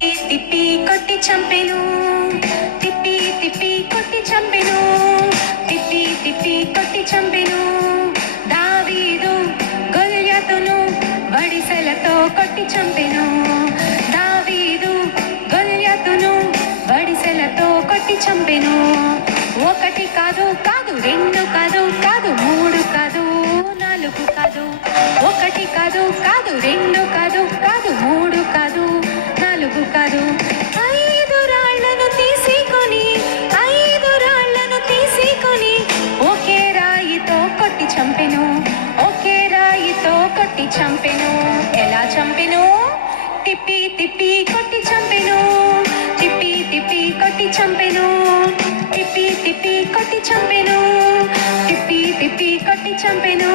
తిప్పి కొట్టి చంపెను, తిప్పి తిప్పి కొట్టి చంపెను, తిప్పి తిప్పి కొట్టి చంపెను. దావీదు గొల్యాతును వడిసెలతో కొట్టి చంపెను, దావీదు గొల్యాతును వడిసెలతో కొట్టి చంపెను. ఒకటి కాదు కాదు, రెండు కాదు కాదు, మూడు కాదు, నాలుగు కాదు. ఒకటి కాదు కాదు, రెండు కాదు కాదు, మూడు కాదు, నాలుగు కాదు. ఐదు రాళ్లను తీసుకొని, ఐదు రాళ్లను తీసుకొని ఒకే రాయితో కొట్టి చంపెను, ఒకే రాయితో కొట్టి చంపెను. ఎలా చంపెను? తిప్పి తిప్పి కొట్టి చంపెను, తిప్పి తిప్పి కొట్టి చంపెను, తిప్పి తిప్పి కొట్టి చంపెను, తిప్పి తిప్పి కొట్టి చంపెను.